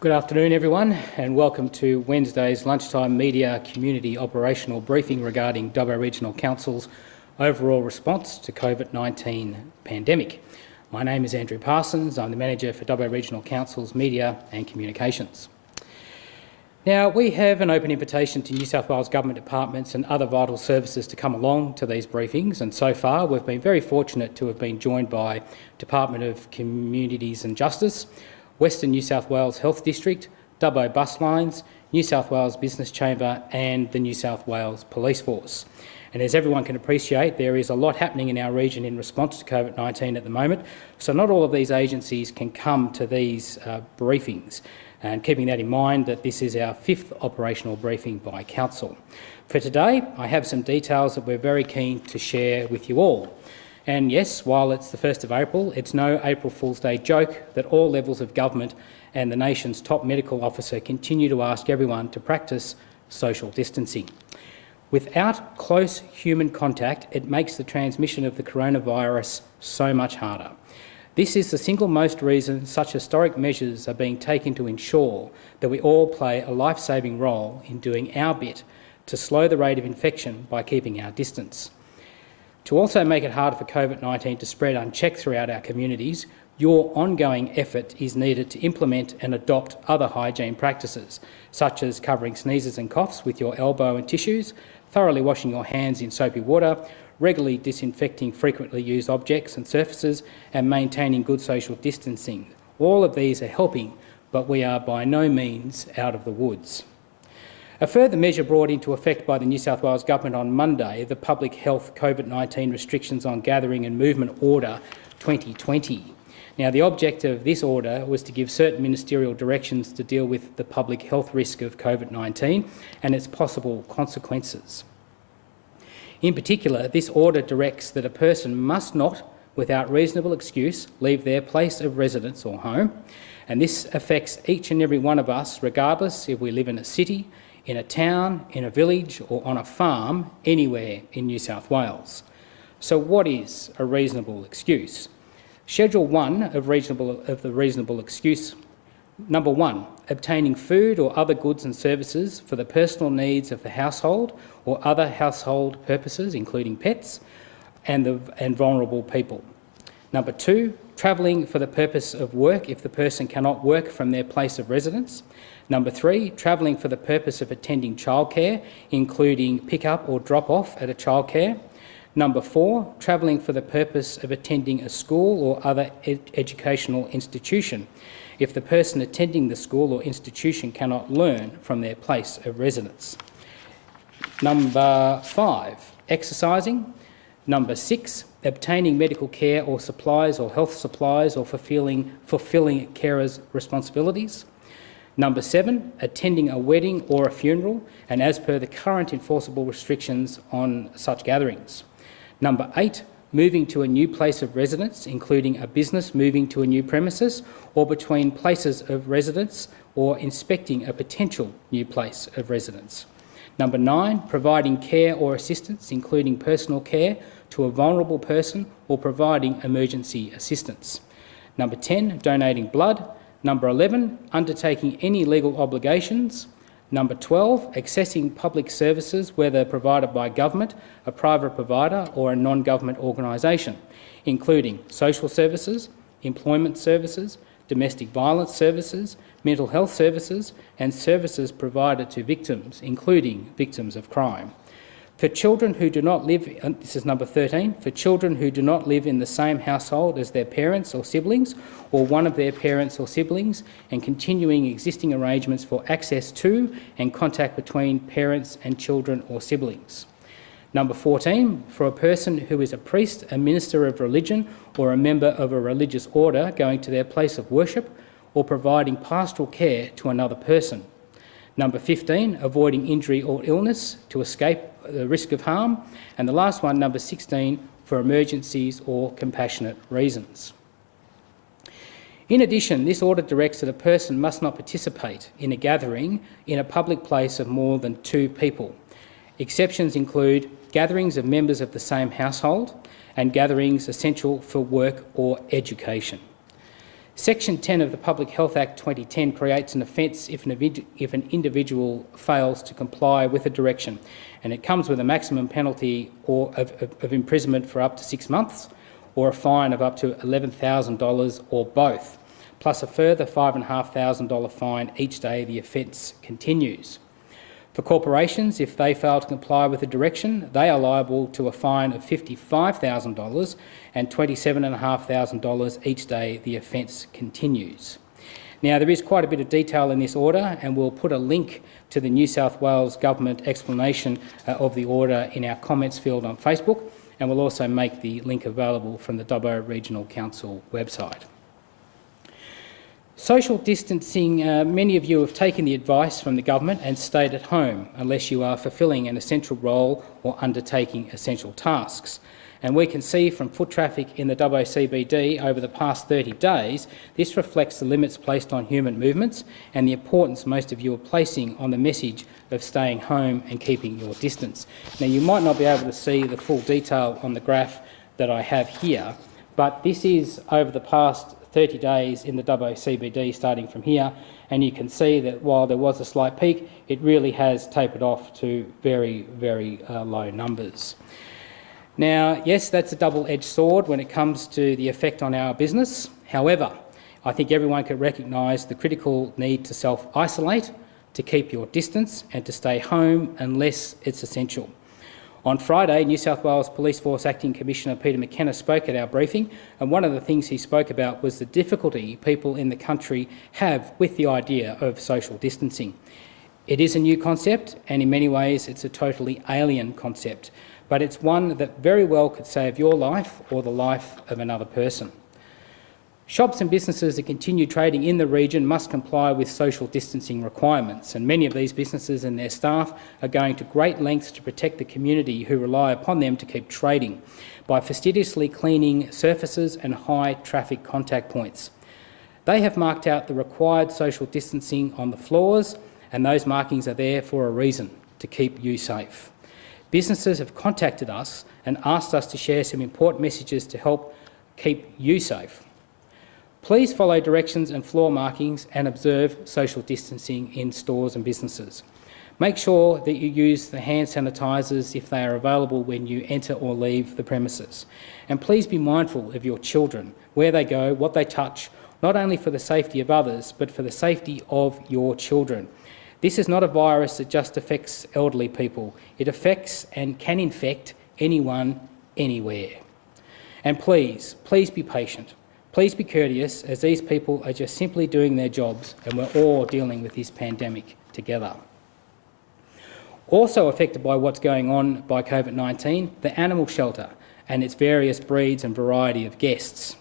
Good afternoon, everyone, and welcome to Wednesday's lunchtime media community operational briefing regarding Dubbo Regional Council's overall response to COVID-19 pandemic. My name is Andrew Parsons. I'm the Manager for Dubbo Regional Council's Media and Communications. Now, we have an open invitation to New South Wales Government departments and other vital services to come along to these briefings, and so far we've been very fortunate to have been joined by Department of Communities and Justice, Western New South Wales Health District, Dubbo Bus Lines, New South Wales Business Chamber and the New South Wales Police Force. And as everyone can appreciate, there is a lot happening in our region in response to COVID-19 at the moment, so not all of these agencies can come to these briefings. And keeping that in mind, that this is our 5th operational briefing by Council. For today, I have some details that we're very keen to share with you all. And yes, while it's the 1st of April, it's no April Fool's Day joke that all levels of government and the nation's top medical officer continue to ask everyone to practice social distancing. Without close human contact, it makes the transmission of the coronavirus so much harder. This is the single most reason such historic measures are being taken to ensure that we all play a life-saving role in doing our bit to slow the rate of infection by keeping our distance. To also make it harder for COVID-19 to spread unchecked throughout our communities, your ongoing effort is needed to implement and adopt other hygiene practices, such as covering sneezes and coughs with your elbow and tissues, thoroughly washing your hands in soapy water, regularly disinfecting frequently used objects and surfaces, and maintaining good social distancing. All of these are helping, but we are by no means out of the woods. A further measure brought into effect by the New South Wales Government on Monday, the Public Health COVID-19 Restrictions on Gathering and Movement Order 2020. Now, the object of this order was to give certain ministerial directions to deal with the public health risk of COVID-19 and its possible consequences. In particular, this order directs that a person must not, without reasonable excuse, leave their place of residence or home, and this affects each and every one of us, regardless if we live in a city, in a town, in a village or on a farm anywhere in New South Wales. So what is a reasonable excuse? Schedule 1 of the reasonable excuse. Number 1, obtaining food or other goods and services for the personal needs of the household or other household purposes, including pets and vulnerable people. Number 2, travelling for the purpose of work if the person cannot work from their place of residence. Number 3, travelling for the purpose of attending childcare, including pick-up or drop-off at a childcare. Number 4, travelling for the purpose of attending a school or other educational institution, if the person attending the school or institution cannot learn from their place of residence. Number 5, exercising. Number 6, obtaining medical care or supplies or health supplies or fulfilling carers' responsibilities. Number 7, attending a wedding or a funeral, and as per the current enforceable restrictions on such gatherings. Number 8, moving to a new place of residence, including a business moving to a new premises or between places of residence or inspecting a potential new place of residence. Number 9, providing care or assistance, including personal care, to a vulnerable person or providing emergency assistance. Number 10, donating blood. Number 11, undertaking any legal obligations. Number 12, accessing public services, whether provided by government, a private provider or a non-government organisation, including social services, employment services, domestic violence services, mental health services and services provided to victims, including victims of crime. For children who do not live, this is number 13, for children who do not live in the same household as their parents or siblings, or one of their parents or siblings, and continuing existing arrangements for access to and contact between parents and children or siblings. Number 14, for a person who is a priest, a minister of religion, or a member of a religious order going to their place of worship, or providing pastoral care to another person. Number 15, avoiding injury or illness to escape the risk of harm. And the last one, number 16, for emergencies or compassionate reasons. In addition, this order directs that a person must not participate in a gathering in a public place of more than 2 people. Exceptions include gatherings of members of the same household and gatherings essential for work or education. Section 10 of the Public Health Act 2010 creates an offence if an individual fails to comply with a direction, and it comes with a maximum penalty of imprisonment for up to 6 months or a fine of up to $11,000 or both, plus a further $5,500 fine each day the offence continues. For corporations, if they fail to comply with a direction, they are liable to a fine of $55,000 and $27,500 each day the offence continues. Now, there is quite a bit of detail in this order, and we'll put a link to the New South Wales Government explanation of the order in our comments field on Facebook, and we'll also make the link available from the Dubbo Regional Council website. Social distancing, many of you have taken the advice from the government and stayed at home unless you are fulfilling an essential role or undertaking essential tasks. And we can see from foot traffic in the Dubbo CBD over the past 30 days, this reflects the limits placed on human movements and the importance most of you are placing on the message of staying home and keeping your distance. Now, you might not be able to see the full detail on the graph that I have here, but this is over the past 30 days in the Dubbo CBD starting from here, and you can see that while there was a slight peak, it really has tapered off to very, very low numbers. Now, yes, that's a double-edged sword when it comes to the effect on our business. However, I think everyone can recognise the critical need to self-isolate, to keep your distance and to stay home unless it's essential. On Friday, New South Wales Police Force Acting Commissioner Peter McKenna spoke at our briefing, and one of the things he spoke about was the difficulty people in the country have with the idea of social distancing. It is a new concept, and in many ways it's a totally alien concept, but it's one that very well could save your life or the life of another person. Shops and businesses that continue trading in the region must comply with social distancing requirements, and many of these businesses and their staff are going to great lengths to protect the community who rely upon them to keep trading by fastidiously cleaning surfaces and high traffic contact points. They have marked out the required social distancing on the floors, and those markings are there for a reason, to keep you safe. Businesses have contacted us and asked us to share some important messages to help keep you safe. Please follow directions and floor markings and observe social distancing in stores and businesses. Make sure that you use the hand sanitisers if they are available when you enter or leave the premises. And please be mindful of your children, where they go, what they touch, not only for the safety of others, but for the safety of your children. This is not a virus that just affects elderly people. It affects and can infect anyone, anywhere. And please be patient. Please be courteous, as these people are just simply doing their jobs and we're all dealing with this pandemic together. Also affected by what's going on by COVID-19, the animal shelter and its various breeds and variety of guests.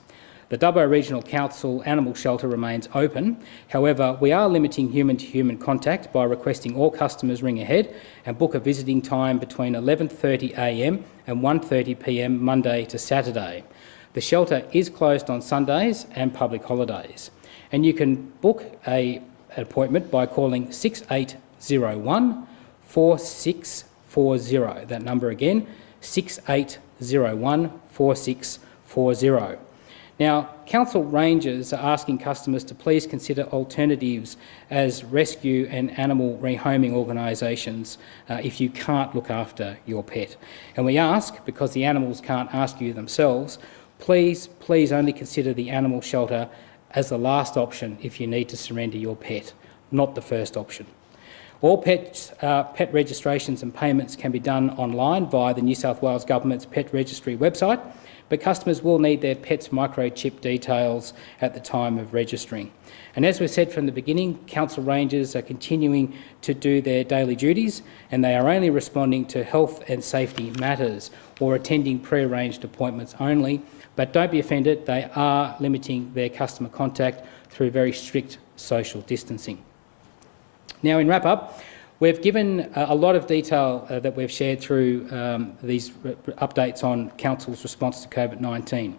The Dubbo Regional Council animal shelter remains open. However, we are limiting human-to-human contact by requesting all customers ring ahead and book a visiting time between 11:30 a.m. and 1:30 p.m. Monday to Saturday. The shelter is closed on Sundays and public holidays, and you can book an appointment by calling 6801 4640. That number again, 6801 4640. Now, council rangers are asking customers to please consider alternatives as rescue and animal rehoming organisations if you can't look after your pet. And we ask, because the animals can't ask you themselves, please only consider the animal shelter as the last option if you need to surrender your pet, not the first option. All pet registrations and payments can be done online via the New South Wales Government's Pet Registry website, but customers will need their pet's microchip details at the time of registering. And as we said from the beginning, council rangers are continuing to do their daily duties, and they are only responding to health and safety matters or attending pre-arranged appointments only. But don't be offended, they are limiting their customer contact through very strict social distancing. Now, in wrap-up, we've given a lot of detail that we've shared through these updates on Council's response to COVID-19.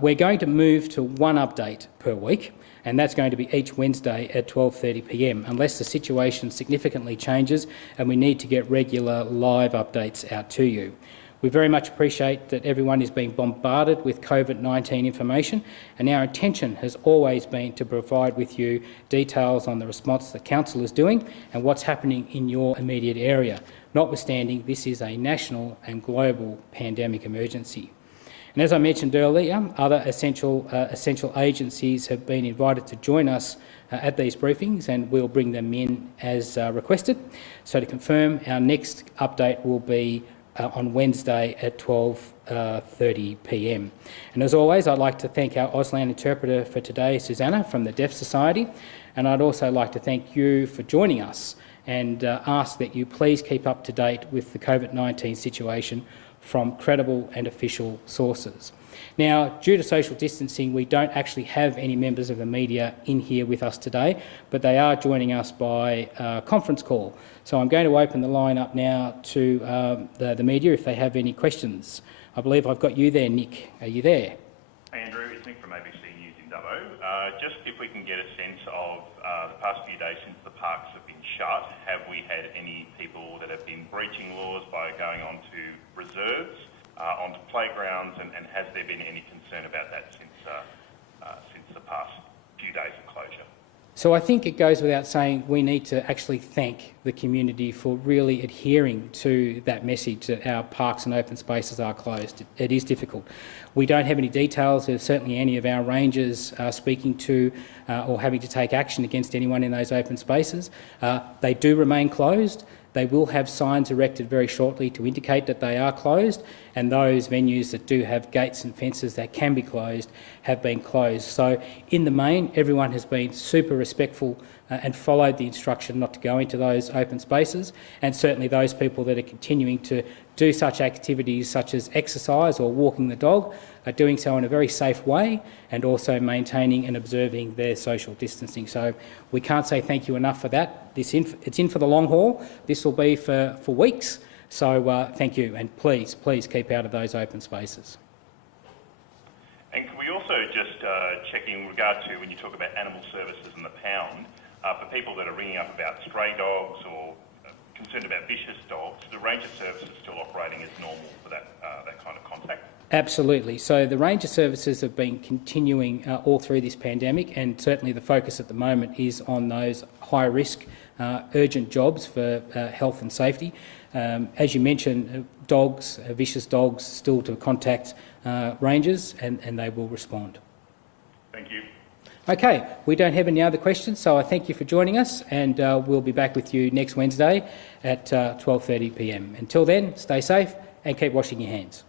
We're going to move to one update per week, and that's going to be each Wednesday at 12:30 p.m, unless the situation significantly changes and we need to get regular live updates out to you. We very much appreciate that everyone is being bombarded with COVID-19 information, and our intention has always been to provide with you details on the response the Council is doing and what's happening in your immediate area, notwithstanding this is a national and global pandemic emergency. And as I mentioned earlier, other essential agencies have been invited to join us at these briefings, and we'll bring them in as requested. So to confirm, our next update will be on Wednesday at 12:30 p.m. And as always, I'd like to thank our Auslan interpreter for today, Susanna, from the Deaf Society, and I'd also like to thank you for joining us and ask that you please keep up to date with the COVID-19 situation from credible and official sources. Now, due to social distancing, we don't actually have any members of the media in here with us today, but they are joining us by conference call. So I'm going to open the line up now to the media if they have any questions. I believe I've got you there, Nick. Are you there? Hey Andrew, it's Nick from ABC News in Dubbo. Just if we can get a sense of the past few days since the parks have been shut, have we had any people that have been breaching laws by going on to reserves, onto playgrounds, and has there been any concern about that since the past few days of closure? So I think it goes without saying we need to actually thank the community for really adhering to that message that our parks and open spaces are closed. It is difficult. We don't have any details of certainly any of our rangers speaking to or having to take action against anyone in those open spaces. They do remain closed. They will have signs erected very shortly to indicate that they are closed, and those venues that do have gates and fences that can be closed have been closed. So in the main, everyone has been super respectful and followed the instruction not to go into those open spaces, and certainly those people that are continuing to do such activities such as exercise or walking the dog are doing so in a very safe way and also maintaining and observing their social distancing. So we can't say thank you enough for that. It's in for the long haul. This will be for weeks. So thank you, and please keep out of those open spaces. And can we also just check in regard to when you talk about animal services and the pound, for people that are ringing up about stray dogs or concerned about vicious dogs, the ranger service is still operating as normal for that kind of contact? Absolutely. So the ranger services have been continuing all through this pandemic, and certainly the focus at the moment is on those high-risk, urgent jobs for health and safety. As you mentioned, dogs, vicious dogs, still to contact rangers, and they will respond. Thank you. Okay, we don't have any other questions, so I thank you for joining us, and we'll be back with you next Wednesday at 12:30 p.m. Until then, stay safe and keep washing your hands.